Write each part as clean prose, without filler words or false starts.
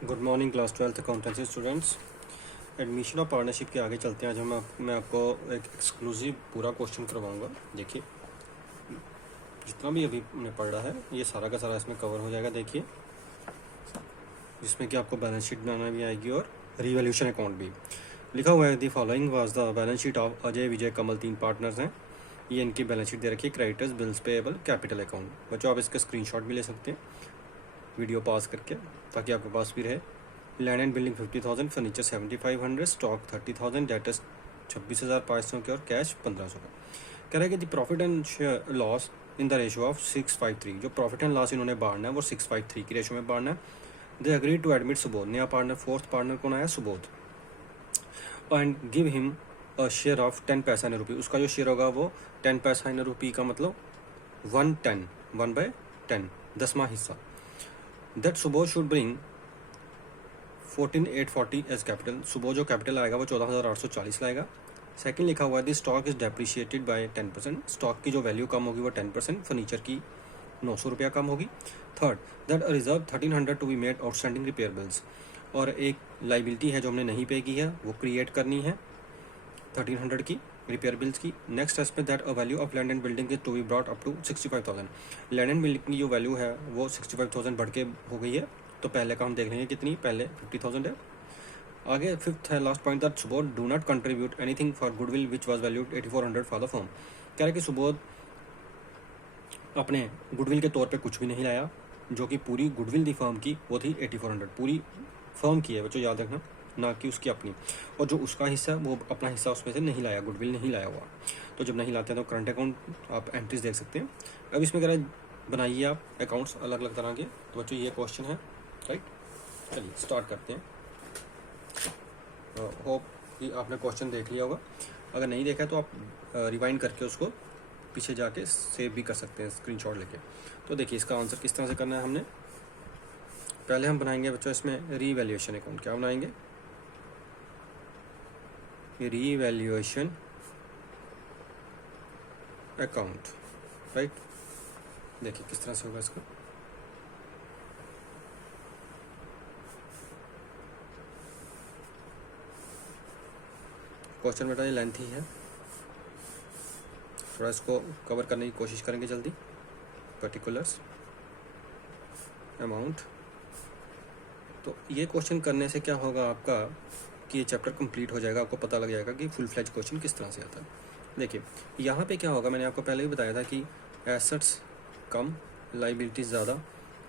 Good morning class 12th accountancy students. Admission और partnership के आगे चलते हैं। आज मैं आपको एक एक्सक्लूसिव पूरा क्वेश्चन करवाऊंगा। देखिए, जितना भी अभी हमने पढ़ा है ये सारा का सारा इसमें कवर हो जाएगा। देखिए, जिसमें कि आपको बैलेंस शीट बनाना भी आएगी और रिवैल्यूएशन अकाउंट भी लिखा हुआ है। The following was the balance sheet of Ajay, Vijay, Kamal, 3 partners हैं। ये इनकी बैलेंस शीट दे रखी है। Creditors, bills payable, capital account. बच्चों, आप इसका स्क्रीनशॉट भी ले सकते हैं वीडियो पॉज करके, ताकि आपके पास भी रहे। Land and building 50,000, furniture 7,500, stock 30,000, debtors 26,500 के और कैश 1,500 का। कह रहा है कि the profit and loss in the ratio of 653। जो प्रॉफिट एंड लॉस इन्होंने बांटना है वो 653 की रेशियो में बांटना है। They agree to admit Subodh, नया पार्टनर, फोर्थ पार्टनर कौन आया? Subodh. And give him a share of 10 paisa इन रुपी। उसका जो शेयर होगा वो 10 पैसा इन रुपी का मतलब 1/10, 1/10, 10वां हिस्सा। That Subodh should bring 14,840 as capital. सुबह जो कैपिटल आएगा वो 14,840 लाएगा। सेकंड लिखा हुआ है the stock is depreciated by 10%। Stock की जो वैल्यू कम होगी वो 10%। फर्नीचर की 900 रुपया कम होगी। Third, that reserve 1,300 to be made outstanding repair bills. और एक लाइबिलिटी है जो हमने नहीं पे की है वो क्रिएट करनी है 1,300 की रिपेयर बिल्स की। नेक्स्ट है इसमें that a value of land and building is to be brought up to 65,000। Land and building की जो वैल्यू है वो 65,000 बढ़ के हो गई है। तो पहले का हम देख लेंगे कितनी, पहले 50,000 है। आगे फिफ्थ है last point, that Subodh do not contribute anything for goodwill which was valued 8,400 for the firm. कह रहे कि सुबोध अपने गुडविल के तौर पे कुछ भी नहीं लाया। जो कि पूरी गुडविल दी फर्म की वो थी 8,400, पूरी फर्म की है बच्चों, याद रखना, ना कि उसकी अपनी। और जो उसका हिस्सा वो अपना हिस्सा उसमें से नहीं लाया, गुडविल नहीं लाया हुआ। तो जब नहीं लाते हैं तो करंट अकाउंट आप एंट्रीज देख सकते हैं। अब इसमें कह रहे बनाइए आप अकाउंट्स अलग अलग तरह के। तो बच्चों ये क्वेश्चन है, राइट। चलिए स्टार्ट करते हैं। होप कि आपने क्वेश्चन देख लिया होगा। अगर नहीं देखा है तो आप रिवाइंड करके उसको पीछे जाके सेव भी कर सकते हैं स्क्रीनशॉट लेके। तो देखिए इसका आंसर किस तरह से करना है। हमने पहले हम बनाएंगे बच्चों इसमें रीवैल्यूएशन अकाउंट। क्या बनाएंगे? Revaluation account, right. देखिए किस तरह से होगा इसका। क्वेश्चन बेटा ये लेंथी है, थोड़ा इसको कवर करने की कोशिश करेंगे जल्दी। Particulars, amount. तो ये क्वेश्चन करने से क्या होगा आपका कि ये चैप्टर कंप्लीट हो जाएगा। आपको पता लग जाएगा कि फुल फ्लैज क्वेश्चन किस तरह से आता है। देखिए यहाँ पे क्या होगा, मैंने आपको पहले भी बताया था कि एसेट्स कम, लाइबिलिटीज़ ज़्यादा,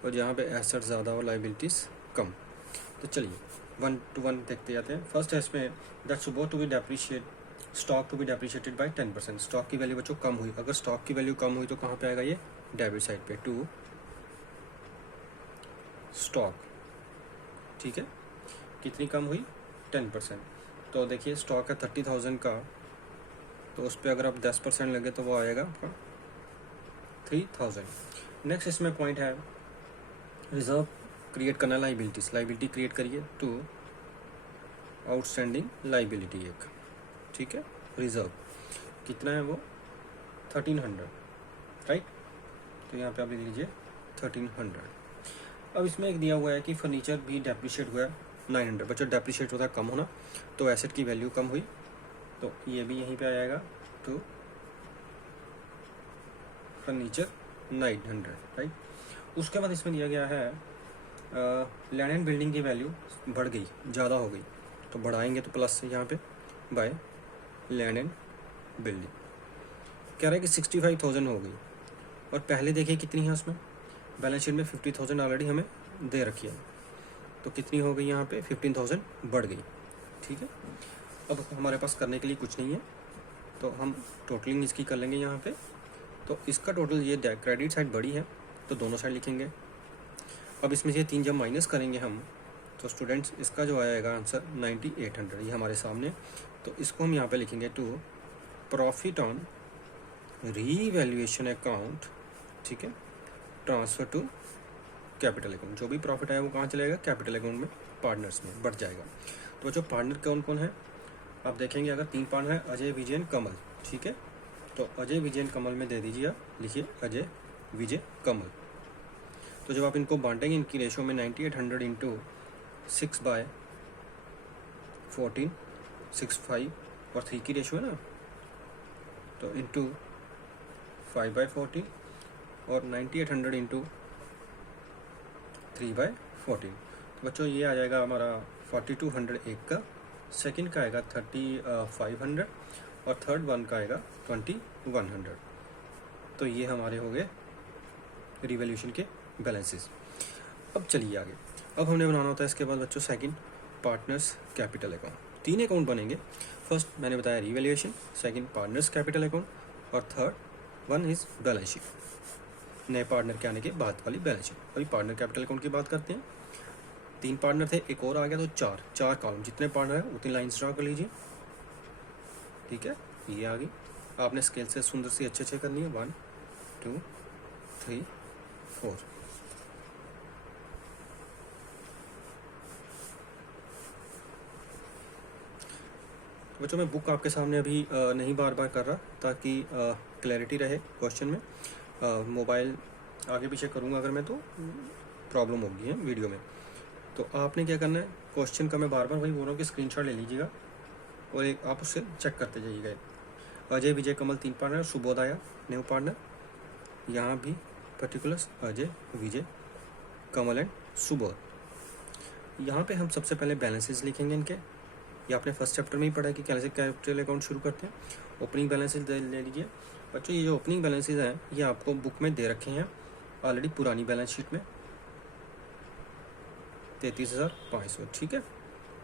और यहाँ पे एसेट्स ज़्यादा और लाइबिलिटीज़ कम। तो चलिए 1 to 1 देखते जाते हैं। फर्स्ट है इसमें that Subodh to be depreciate, stock to be depreciated by 10%। Stock की वैल्यू बच्चों कम हुई। अगर स्टॉक की वैल्यू कम हुई तो कहाँ पे आएगा ये? डेबिट साइड पे, टू स्टॉक। ठीक है, कितनी कम हुई? 10%। तो देखिए स्टॉक है 30,000 का, तो उस पर अगर आप 10% लगे तो वो आएगा आपका 3,000। नेक्स्ट इसमें पॉइंट है रिजर्व क्रिएट करना, लाइबिलिटीज। लाइबिलिटी क्रिएट करिए टू आउटस्टैंडिंग लाइबिलिटी एक, ठीक है। रिजर्व कितना है वो? 1,300, राइट। तो यहाँ पे आप लिख लीजिए 1,300। अब इसमें एक दिया हुआ है कि फर्नीचर भी डेप्रिशिएट हुआ है 900। बच्चों डेप्रिशिएट होता है कम होना, तो एसेट की वैल्यू कम हुई, तो ये भी यहीं पे आ जाएगा टू फर्नीचर 900, राइट। उसके बाद इसमें दिया गया है लैंड एंड बिल्डिंग की वैल्यू बढ़ गई, ज़्यादा हो गई, तो बढ़ाएंगे तो प्लस से यहाँ पे बाय लैंड एंड बिल्डिंग। कह रहा है कि 65,000 हो गई, और पहले देखिए कितनी है उसमें बैलेंस शीट में 50,000 ऑलरेडी हमें दे रखी है, तो कितनी हो गई यहाँ पे? 15,000 बढ़ गई, ठीक है। अब हमारे पास करने के लिए कुछ नहीं है, तो हम टोटलिंग इसकी कर लेंगे यहाँ पे। तो इसका टोटल ये क्रेडिट साइड बड़ी है तो दोनों साइड लिखेंगे। अब इसमें से 3 जब माइनस करेंगे हम, तो स्टूडेंट्स इसका जो आएगा आंसर 9,800, ये हमारे सामने। तो इसको हम यहाँ पे लिखेंगे to profit on revaluation account, ठीक है, ट्रांसफ़र टू कैपिटल अकाउंट। जो भी प्रॉफिट आया वो कहाँ चलेगा? कैपिटल अकाउंट में, पार्टनर्स में बढ़ जाएगा। तो जो पार्टनर कौन कौन है आप देखेंगे। अगर 3 पार्टनर है, अजय, विजय, कमल, ठीक है। तो अजय, विजय, कमल में दे दीजिए, आप लिखिए अजय, विजय, कमल। तो जब आप इनको बांटेंगे इनकी रेशो में 9,800 इंटू 6/14, 6/5 और 3 की रेशो है ना, तो इंटू 5/14 और 9800 इंटू 3/14। तो बच्चों ये आ जाएगा हमारा 4200 एक का, सेकंड का आएगा 3500 और थर्ड वन का आएगा 2100। तो ये हमारे हो गए रिवॉल्यूशन के बैलेंसेस। अब चलिए आगे, अब हमने बनाना होता है इसके बाद बच्चों second partners capital account. 3 account बनेंगे, फर्स्ट मैंने बताया revaluation, second partners capital account और third one is balance sheet, नए पार्टनर के आने के बाद वाली बैलेंस शीट। अभी पार्टनर कैपिटल अकाउंट की बात करते हैं। 3 पार्टनर थे, एक और आ गया तो 4 कॉलम, जितने पार्टनर है उतनी लाइन्स ड्रा कर लीजिए। ठीक है, ये आ गई। आपने स्केल से सुंदर सी अच्छे करनी है, 1 2 3 4। बच्चों मैं बुक आपके सामने अभी नहीं बार बार कर रहा ताकि क्लैरिटी रहे क्वेश्चन में। मोबाइल आगे पीछे करूँगा अगर मैं तो प्रॉब्लम होगी है वीडियो में। तो आपने क्या करना है, क्वेश्चन का मैं बार बार वही बोल रहा हूँ कि स्क्रीनशॉट ले लीजिएगा और एक आप उससे चेक करते जाइएगा। अजय विजय कमल 3 पार्टनर, सुबोध आया न्यू पार्टनर, यहाँ भी particulars Ajay Vijay Kamal and Subodh. यहाँ पे हम सबसे पहले बैलेंसेस लिखेंगे इनके। ये आपने फर्स्ट चैप्टर में ही पढ़ा कि कैसे कैपिटल अकाउंट शुरू करते हैं। ओपनिंग बैलेंसेस ले लीजिए बच्चों। ये जो ओपनिंग बैलेंसेस हैं ये आपको बुक में दे रखे हैं ऑलरेडी पुरानी बैलेंस शीट में, 33,500। ठीक है,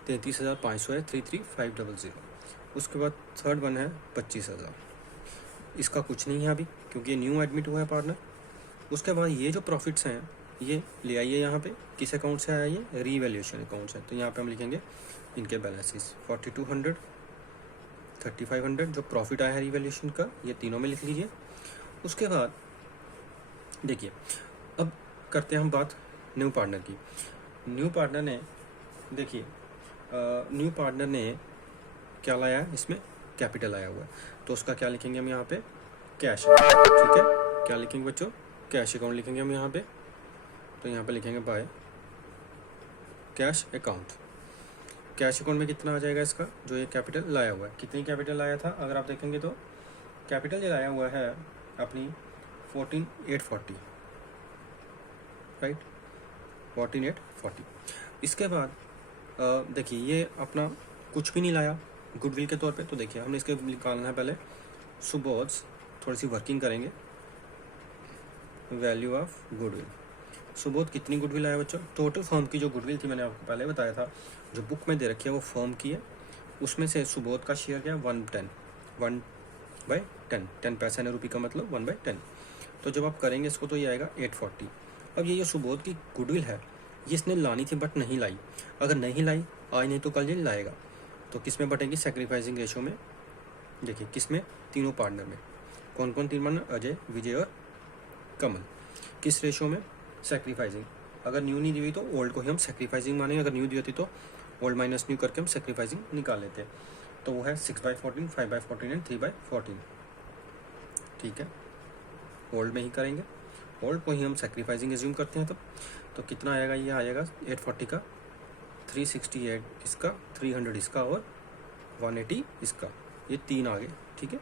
33,500 है, 33,500। उसके बाद थर्ड वन है 25,000, इसका कुछ नहीं है अभी क्योंकि ये न्यू एडमिट हुआ है पार्टनर। उसके बाद ये जो प्रॉफिट्स हैं ये ले आइए यहाँ पे, किस अकाउंट से आया, ये रीवैल्यूएशन अकाउंट से। तो यहाँ पे हम लिखेंगे इनके बैलेंसेस 4200, 3500 जो प्रॉफिट आया है रीवैल्यूएशन का, ये तीनों में लिख लीजिए। उसके बाद देखिए अब करते हैं हम बात न्यू पार्टनर की। न्यू पार्टनर ने देखिए न्यू पार्टनर ने क्या लाया है, इसमें कैपिटल आया हुआ है, तो उसका क्या लिखेंगे हम यहाँ पे, कैश। ठीक है, क्या लिखेंगे बच्चों, कैश अकाउंट लिखेंगे हम यहाँ पे। तो यहाँ पे लिखेंगे by cash account. Cash account में कितना आ जाएगा इसका, जो ये कैपिटल लाया हुआ है, कितनी कैपिटल लाया था अगर आप देखेंगे तो कैपिटल जो लाया हुआ है अपनी 14,840, राइट, 14,840। इसके बाद देखिए ये अपना कुछ भी नहीं लाया गुडविल के तौर पे, तो देखिए हमने इसके निकालना है पहले सुबोध, थोड़ी सी वर्किंग करेंगे। वैल्यू ऑफ गुडविल, सुबोध कितनी गुडविल आया बच्चों, टोटल फर्म की जो गुडविल थी मैंने आपको पहले बताया था जो बुक में दे रखी है वो फर्म की है, उसमें से सुबोध का शेयर क्या है 1/10, 10 पैसे न रुपये का मतलब 1/10। तो जब आप करेंगे इसको तो ये आएगा 840। अब ये जो सुबोध की गुडविल है ये इसने लानी थी बट नहीं लाई, अगर नहीं लाई आज नहीं तो कल ये लाएगा, तो किस में बटेंगी, सेक्रीफाइसिंग रेशो में। देखिए किस में, तीनों पार्टनर में। कौन कौन 3 पार्टनर, अजय विजय और कमल। किस रेशो में, सेक्रीफाइसिंग। अगर न्यू नहीं दी हुई तो ओल्ड को ही हम सेक्रीफाइसिंग मानेंगे, अगर न्यू दी होती तो ओल्ड माइनस न्यू करके हम सेक्रीफाइसिंग निकाल लेते हैं। तो वो है 6/14, 5/14 एंड 3/14। ठीक है, ओल्ड में ही करेंगे, ओल्ड को ही हम सेक्रीफाइसिंग एज्यूम करते हैं। तो कितना आएगा, ये आएगा 840 का, 368 इसका, 300 इसका और 180 इसका, ये 3 आ गए। ठीक है,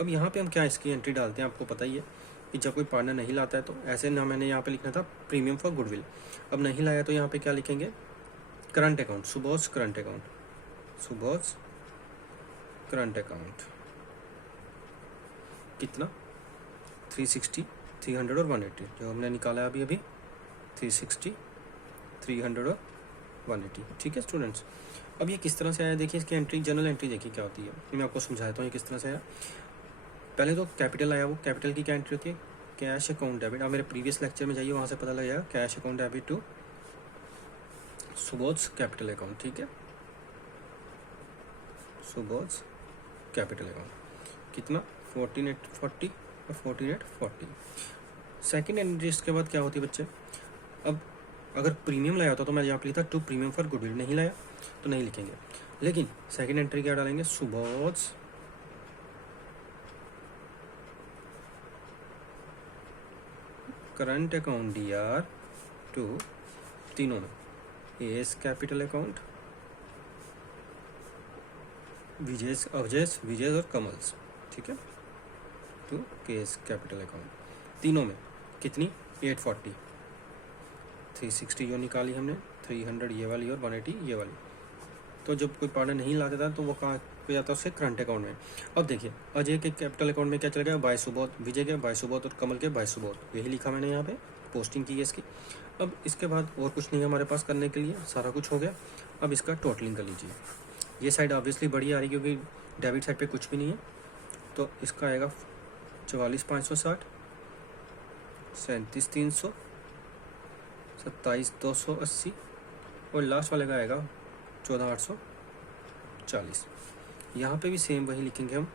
अब यहाँ पे हम क्या इसकी एंट्री डालते हैं, आपको पता ही है कि जब कोई पार्टनर नहीं लाता है तो ऐसे ना, मैंने यहाँ पे लिखना था प्रीमियम फॉर गुडविल। अब नहीं लाया तो यहाँ पे क्या लिखेंगे, current account, Subodh current account, Subodh current account कितना 360, 300 और 180 जो हमने निकाला है अभी 360, 300 और 180। ठीक है स्टूडेंट्स, अब ये किस तरह से आया देखिए, इसकी एंट्री, जनरल एंट्री देखिए क्या होती है, मैं आपको समझाता हूँ ये किस तरह से आया। पहले तो कैपिटल आया, वो कैपिटल की क्या एंट्री होती है, कैश अकाउंट डेबिट। आप मेरे प्रीवियस लेक्चर में जाइए, वहाँ से पता लग जाएगा, cash account debit to Subodh capital account. ठीक है, सुबोध कैपिटल अकाउंट कितना 14,840 और 14,840। सेकेंड एंट्री इसके बाद क्या होती है बच्चे, अब अगर प्रीमियम लाया होता तो मैं यहाँ पे लिखता टू प्रीमियम फॉर गुडविल, नहीं लाया तो नहीं लिखेंगे, लेकिन सेकेंड एंट्री क्या डालेंगे, Subodh current account DR to, तीनों में एस कैपिटल अकाउंट, विजय और कमल्स, ठीक है, टू के एस कैपिटल अकाउंट। तीनों में कितनी 840, 360 जो निकाली हमने, 300 ये वाली और 180 ये वाली। तो जब कोई पार्टनर नहीं ला देता तो वो कहाँ पे जाता है, उसके करंट अकाउंट में। अब देखिए अजय के कैपिटल अकाउंट में क्या चल गया, बाय सुबोध, विजय के बाय सुबोध और कमल के बाय सुबोध, यही लिखा मैंने यहाँ पे, पोस्टिंग की है इसकी। अब इसके बाद और कुछ नहीं है हमारे पास करने के लिए, सारा कुछ हो गया। अब इसका टोटलिंग कर लीजिए। ये साइड ऑब्वियसली बड़ी आ रही है क्योंकि डेबिट साइड पे कुछ भी नहीं है, तो इसका आएगा 44,560, 37,300, 27,280 और लास्ट वाले का आएगा 14,840। यहाँ पे भी सेम वही लिखेंगे हम,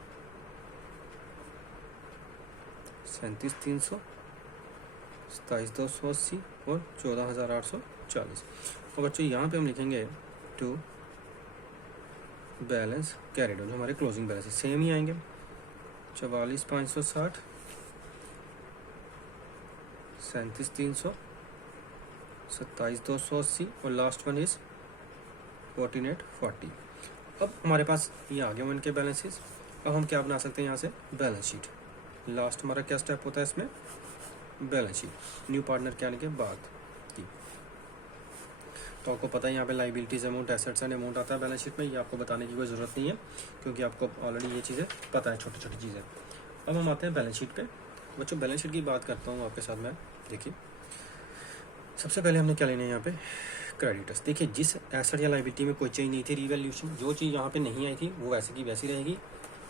37,300, 27,280 और 14,840। और बच्चों यहाँ पे हम लिखेंगे टू बैलेंस कैरिड जो हमारे क्लोजिंग बैलेंस है, सेम ही आएंगे, 44,560, 37,300, 27,280 और लास्ट वन इज 14,840। अब हमारे पास ये आ गए वन के बैलेंसेस। अब हम क्या बना सकते हैं यहाँ से, बैलेंस शीट। लास्ट हमारा क्या स्टेप होता है इसमें, बैलेंस शीट, न्यू पार्टनर के आने के बाद की। तो आपको पता है यहाँ पे liabilities amount, assets and amount आता है बैलेंस शीट में, ये आपको बताने की कोई ज़रूरत नहीं है क्योंकि आपको ऑलरेडी ये चीज़ें पता है, छोटी छोटी चीज़ें। अब हम आते हैं बैलेंस शीट पे। बच्चों बैलेंस शीट की बात करता हूँ आपके साथ मैं। देखिए सबसे पहले हमने क्या लेना है यहाँ पे, क्रेडिटर्स। देखिए जिस एसेट या लाइबिलिटी में कोई चेंज नहीं थी, रिवैल्यूएशन, जो चीज़ यहाँ पे नहीं आई थी वो वैसे की वैसी रहेगी,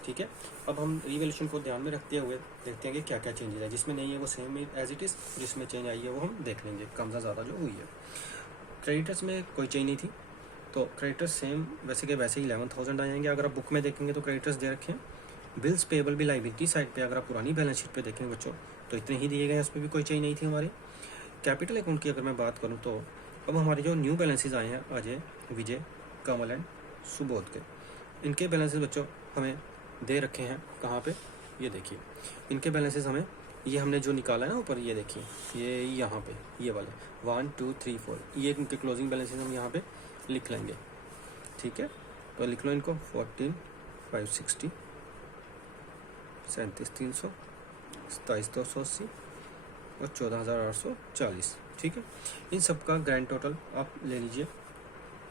ठीक है। अब हम रिवैल्यूएशन को ध्यान में रखते हुए देखते हैं कि क्या क्या चेंजेस है, जिसमें नहीं है वो सेम एज इट इज़, जिसमें चेंज आई है वो हम देख लेंगे, कम से ज़्यादा जो हुई है। क्रेडिटर्स में कोई चेंज नहीं थी तो क्रेडिटर्स सेम वैसे के वैसे ही 11,000 आ जाएंगे। अगर आप बुक में देखेंगे तो क्रेडिटर्स दे रखे हैं। बिल्स पेबल भी लाइबिलिटी साइड पे, अगर आप पुरानी बैलेंस शीट पे देखेंगे बच्चों तो इतने ही दिए गए हैं, उसमें भी कोई चेंज नहीं थी हमारी। कैपिटल अकाउंट की अगर मैं बात करूँ तो अब हमारे जो न्यू बैलेंसेज आए हैं अजय, विजय, कमल एंड सुबोध के, इनके बैलेंसेज बच्चों हमें दे रखे हैं कहाँ पे, ये देखिए इनके बैलेंसेज हमें, ये हमने जो निकाला है ना ऊपर, ये देखिए ये यहाँ पे ये वाले 1 2 3 4 ये इनके क्लोजिंग बैलेंसेज हम यहाँ पे लिख लेंगे, ठीक है। तो लिख लो इनको, 14,560, 37,300, 27,280 और 14,840, ठीक है। इन सब का ग्रैंड टोटल आप ले लीजिए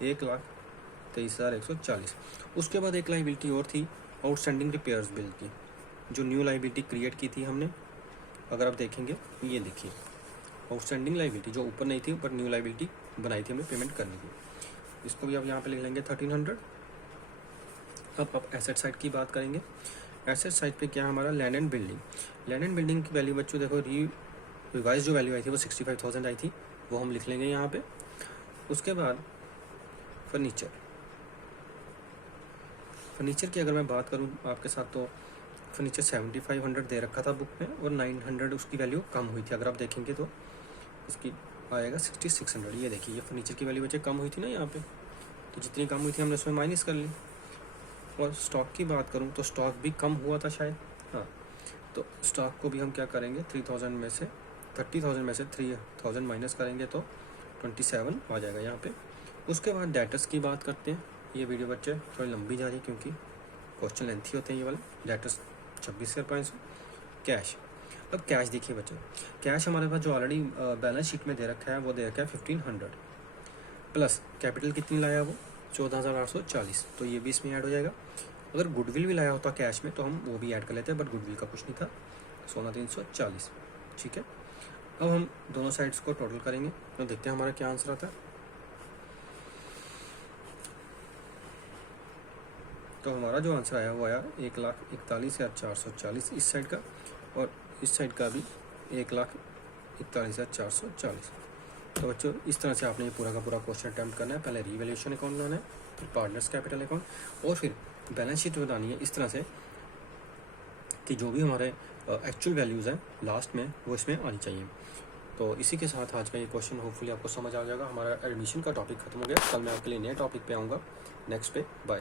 1,23,140। उसके बाद एक लाइबिलिटी और थी, आउटस्टैंडिंग रिपेयर्स बिल की, जो न्यू लाइबिलिटी क्रिएट की थी हमने। अगर आप देखेंगे ये देखिए आउटस्टैंडिंग लाइबिलिटी जो ऊपर नहीं थी, ऊपर न्यू लाइबिलिटी बनाई थी हमने पेमेंट करने की, इसको भी आप यहाँ पे लिख लेंगे 1,300। अब आप एसेट साइड की बात करेंगे। एसेट साइड पे क्या है हमारा, land and building. Land and building की वैल्यू बच्चों देखो, रिवाइज जो वैल्यू आई थी वो 65,000 आई थी, वो हम लिख लेंगे यहाँ पे। उसके बाद फर्नीचर की अगर मैं बात करूँ आपके साथ तो फर्नीचर 7,500 दे रखा था बुक में और 900 उसकी वैल्यू कम हुई थी। अगर आप देखेंगे तो इसकी आएगा 6,600। ये देखिए ये फर्नीचर की वैल्यू बच्चे कम हुई थी ना यहाँ पे, तो जितनी कम हुई थी हमने उसमें माइनस कर ली। और स्टॉक की बात करूँ तो स्टॉक भी कम हुआ था शायद, हाँ, तो स्टॉक को भी हम क्या करेंगे 30,000 में से 3,000 माइनस करेंगे तो 27 आ जाएगा यहाँ पे। उसके बाद डेटर्स की बात करते हैं। ये वीडियो बच्चे थोड़ी लंबी जा रही है क्योंकि क्वेश्चन लेंथी होते हैं ये वाले। डेटर्स 26,500। कैश, अब कैश देखिए बच्चों, कैश हमारे पास जो ऑलरेडी बैलेंस शीट में दे रखा है वो दे रखा है 1,500 प्लस कैपिटल कितनी लाया वो 14,840, तो ये भी इसमें ऐड हो जाएगा। अगर गुडविल भी लाया होता कैश में तो हम वो भी ऐड कर लेते हैं, बट गुडविल का कुछ नहीं था, 16,340, ठीक है। अब हम दोनों साइड्स को टोटल करेंगे तो देखते हैं हमारा क्या आंसर आता है। तो हमारा जो आंसर आया वो आया 1,41,440 इस साइड का, और इस साइड का भी 1,41,440। तो बच्चों इस तरह से आपने ये पूरा का पूरा क्वेश्चन अटैम्प्ट करना है। पहले रिवैल्यूएशन अकाउंट बनाना है, फिर पार्टनर्स कैपिटल अकाउंट, और फिर बैलेंस शीट बनानी है इस तरह से कि जो भी हमारे एक्चुअल वैल्यूज़ हैं लास्ट में वो इसमें आनी चाहिए। तो इसी के साथ आज का ये क्वेश्चन होपफुली आपको समझ आ जाएगा। हमारा एडमिशन का टॉपिक खत्म हो गया। कल मैं आपके लिए नए टॉपिक पे आऊँगा नेक्स्ट पे। बाय।